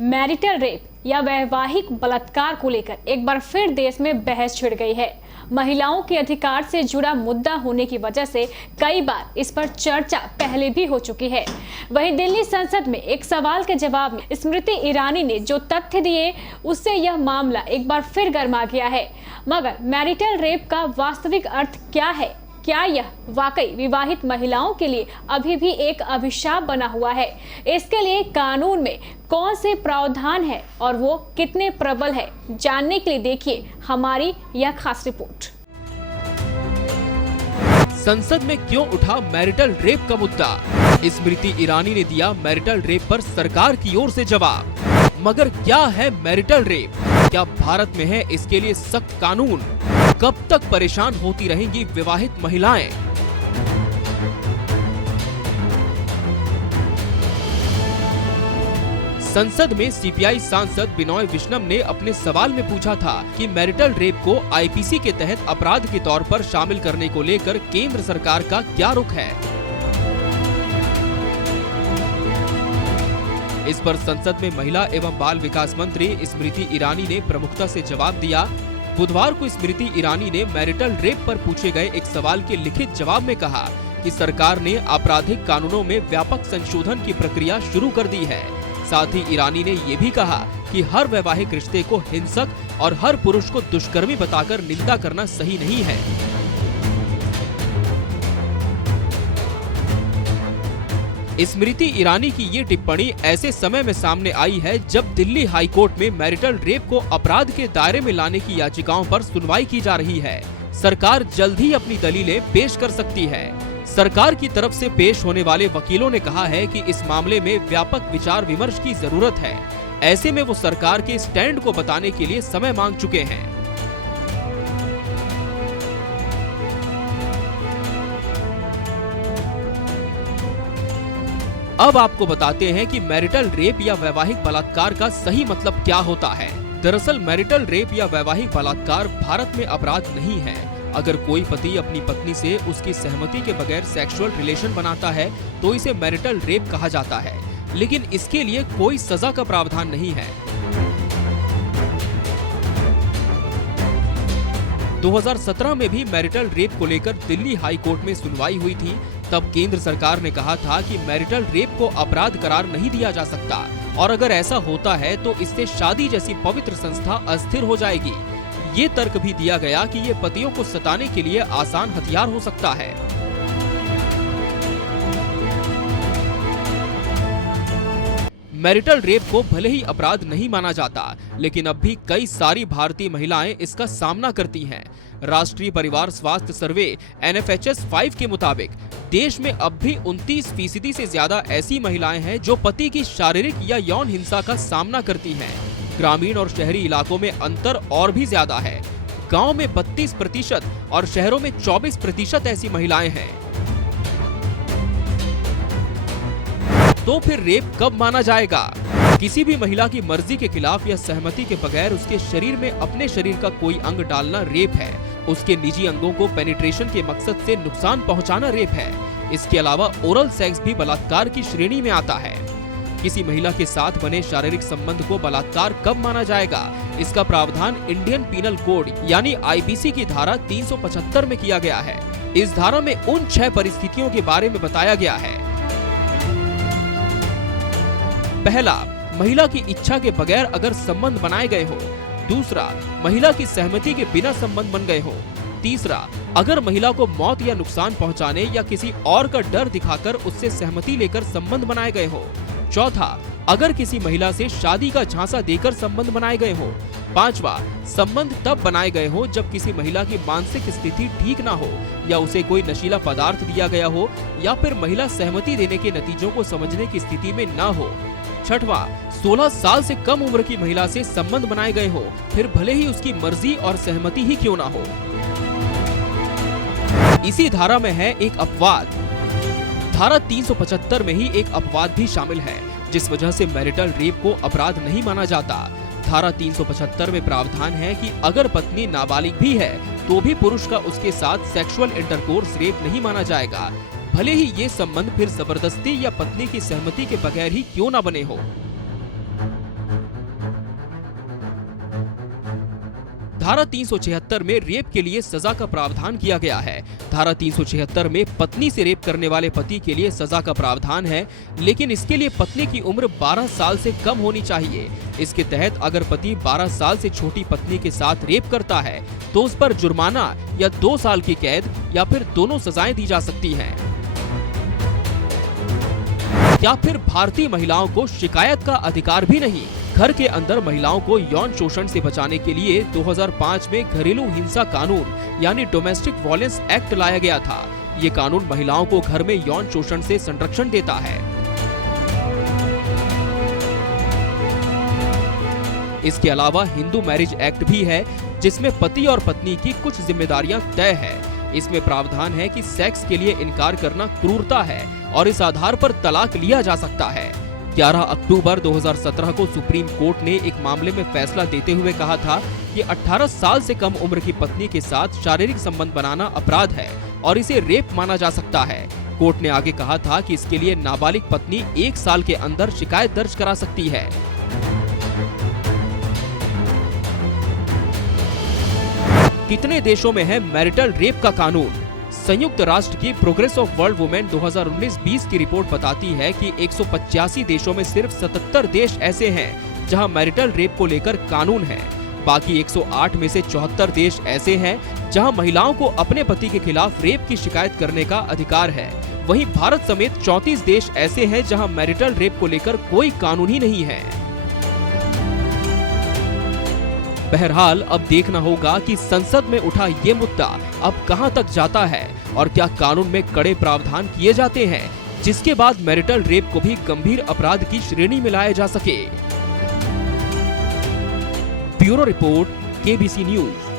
Marital rape या वैवाहिक बलात्कार को लेकर एक बार फिर देश में बहस छिड़ गई है। महिलाओं के अधिकार से जुड़ा मुद्दा होने की वजह से कई बार इस पर चर्चा पहले भी हो चुकी है। वहीं दिल्ली संसद में एक सवाल के जवाब में स्मृति ईरानी ने जो तथ्य दिए उससे यह मामला एक बार फिर गर्मा गया है। मगर मैरिटल रेप का वास्तविक अर्थ क्या है? क्या यह वाकई विवाहित महिलाओं के लिए अभी भी एक अभिशाप बना हुआ है? इसके लिए कानून में कौन से प्रावधान है और वो कितने प्रबल है? जानने के लिए देखिए हमारी यह खास रिपोर्ट। संसद में क्यों उठा मैरिटल रेप का मुद्दा? स्मृति ईरानी ने दिया मैरिटल रेप पर सरकार की ओर से जवाब। मगर क्या है मैरिटल रेप? क्या भारत में है इसके लिए सख्त कानून? कब तक परेशान होती रहेंगी विवाहित महिलाएं? संसद में सीपीआई सांसद बिनोय विश्नम ने अपने सवाल में पूछा था कि मैरिटल रेप को आईपीसी के तहत अपराध के तौर पर शामिल करने को लेकर केंद्र सरकार का क्या रुख है। इस पर संसद में महिला एवं बाल विकास मंत्री स्मृति ईरानी ने प्रमुखता से जवाब दिया। बुधवार को स्मृति ईरानी ने मैरिटल रेप पर पूछे गए एक सवाल के लिखित जवाब में कहा कि सरकार ने आपराधिक कानूनों में व्यापक संशोधन की प्रक्रिया शुरू कर दी है। साथ ही ईरानी ने ये भी कहा कि हर वैवाहिक रिश्ते को हिंसक और हर पुरुष को दुष्कर्मी बताकर निंदा करना सही नहीं है। स्मृति ईरानी की ये टिप्पणी ऐसे समय में सामने आई है जब दिल्ली हाई कोर्ट में मैरिटल रेप को अपराध के दायरे में लाने की याचिकाओं पर सुनवाई की जा रही है। सरकार जल्द ही अपनी दलीलें पेश कर सकती है। सरकार की तरफ से पेश होने वाले वकीलों ने कहा है कि इस मामले में व्यापक विचार विमर्श की जरूरत है। ऐसे में वो सरकार के स्टैंड को बताने के लिए समय मांग चुके हैं। अब आपको बताते हैं कि मैरिटल रेप या वैवाहिक बलात्कार का सही मतलब क्या होता है। दरअसल मैरिटल रेप या वैवाहिक बलात्कार भारत में अपराध नहीं है। अगर कोई पति अपनी पत्नी से उसकी सहमति के बगैर सेक्सुअल रिलेशन बनाता है तो इसे मैरिटल रेप कहा जाता है, लेकिन इसके लिए कोई सजा का प्रावधान नहीं है। 2017 में भी मैरिटल रेप को लेकर दिल्ली हाई कोर्ट में सुनवाई हुई थी। तब केंद्र सरकार ने कहा था कि मैरिटल रेप को अपराध करार नहीं दिया जा सकता और अगर ऐसा होता है तो इससे शादी जैसी पवित्र संस्था अस्थिर हो जाएगी। ये तर्क भी दिया गया कि ये पतियों को सताने के लिए आसान हथियार हो सकता है। मैरिटल रेप को भले ही अपराध नहीं माना जाता, लेकिन अब भी कई सारी भारतीय महिलाएं इसका सामना करती हैं। राष्ट्रीय परिवार स्वास्थ्य सर्वे NFHS 5 के मुताबिक देश में अब भी 29% से ज्यादा ऐसी महिलाएं हैं जो पति की शारीरिक या यौन हिंसा का सामना करती हैं। ग्रामीण और शहरी इलाकों में अंतर और भी ज्यादा है। गांव में 32% और शहरों में 24% ऐसी महिलाएं हैं। तो फिर रेप कब माना जाएगा? किसी भी महिला की मर्जी के खिलाफ या सहमति के बगैर उसके शरीर में अपने शरीर का कोई अंग डालना रेप है। उसके निजी अंगों को पेनिट्रेशन के मकसद से नुकसान पहुंचाना रेप है। इसके अलावा ओरल सेक्स भी बलात्कार की श्रेणी में आता है। किसी महिला के साथ बने शारीरिक संबंध को बलात्कार कब माना जाएगा? इसका प्रावधान इंडियन पीनल कोड यानी IPC की धारा 375 में किया गया है। इस धारा में उन 6 परिस्थितियों के बारे में बताया गया है। पहला, महिला की इच्छा के बगैर अगर संबंध बनाए गए हो। दूसरा, महिला की सहमति के बिना संबंध बन गए हो। तीसरा, अगर महिला को मौत या नुकसान पहुंचाने या किसी और का डर दिखाकर उससे सहमति लेकर संबंध बनाए गए हो। चौथा, अगर किसी महिला से शादी का झांसा देकर संबंध बनाए गए हो। पांचवा, संबंध तब बनाए गए हो जब किसी महिला की मानसिक स्थिति ठीक ना हो या उसे कोई नशीला पदार्थ दिया गया हो या फिर महिला सहमति देने के नतीजों को समझने की स्थिति में ना हो। छठवां, 16 साल से कम उम्र की महिला से संबंध बनाए गए हो, फिर भले ही उसकी मर्जी और सहमति ही क्यों ना हो। इसी धारा में है एक अपवाद। धारा 375 में ही एक अपवाद भी शामिल है, जिस वजह से मैरिटल रेप को अपराध नहीं माना जाता। धारा 375 में प्रावधान है कि अगर पत्नी नाबालिग भी है तो भी पुरुष का उसके साथ सेक्सुअल इंटरकोर्स रेप नहीं माना जाएगा, भले ही ये संबंध फिर जबरदस्ती या पत्नी की सहमति के बगैर ही क्यों ना बने हो। धारा 376 में रेप के लिए सजा का प्रावधान किया गया है। धारा 376 में पत्नी से रेप करने वाले पति के लिए सजा का प्रावधान है, लेकिन इसके लिए पत्नी की उम्र 12 साल से कम होनी चाहिए। इसके तहत अगर पति 12 साल से छोटी पत्नी के साथ रेप करता है तो उस पर जुर्माना या 2 साल की कैद या फिर दोनों सजाएं दी जा सकती हैं। क्या फिर भारतीय महिलाओं को शिकायत का अधिकार भी नहीं? घर के अंदर महिलाओं को यौन शोषण से बचाने के लिए 2005 में घरेलू हिंसा कानून यानी डोमेस्टिक वायलेंस एक्ट लाया गया था। ये कानून महिलाओं को घर में यौन शोषण से संरक्षण देता है। इसके अलावा हिंदू मैरिज एक्ट भी है, जिसमें पति और पत्नी की कुछ जिम्मेदारियां तय है। इसमें प्रावधान है कि सेक्स के लिए इनकार करना क्रूरता है और इस आधार पर तलाक लिया जा सकता है। 11 अक्टूबर 2017 को सुप्रीम कोर्ट ने एक मामले में फैसला देते हुए कहा था कि 18 साल से कम उम्र की पत्नी के साथ शारीरिक संबंध बनाना अपराध है और इसे रेप माना जा सकता है। कोर्ट ने आगे कहा था कि इसके लिए नाबालिग पत्नी 1 साल के अंदर शिकायत दर्ज करा सकती है। कितने देशों में है मैरिटल रेप का कानून? संयुक्त राष्ट्र की प्रोग्रेस ऑफ वर्ल्ड वुमेन 2019-20 की रिपोर्ट बताती है कि 185 देशों में सिर्फ 77 देश ऐसे हैं जहां मैरिटल रेप को लेकर कानून है। बाकी 108 में से 74 देश ऐसे हैं जहां महिलाओं को अपने पति के खिलाफ रेप की शिकायत करने का अधिकार है। वहीं भारत समेत 34 देश ऐसे हैं जहां मैरिटल रेप को लेकर कोई कानून ही नहीं है। बहरहाल अब देखना होगा कि संसद में उठा ये मुद्दा अब कहां तक जाता है और क्या कानून में कड़े प्रावधान किए जाते हैं जिसके बाद मैरिटल रेप को भी गंभीर अपराध की श्रेणी में लाया जा सके। Bureau report, KBC news.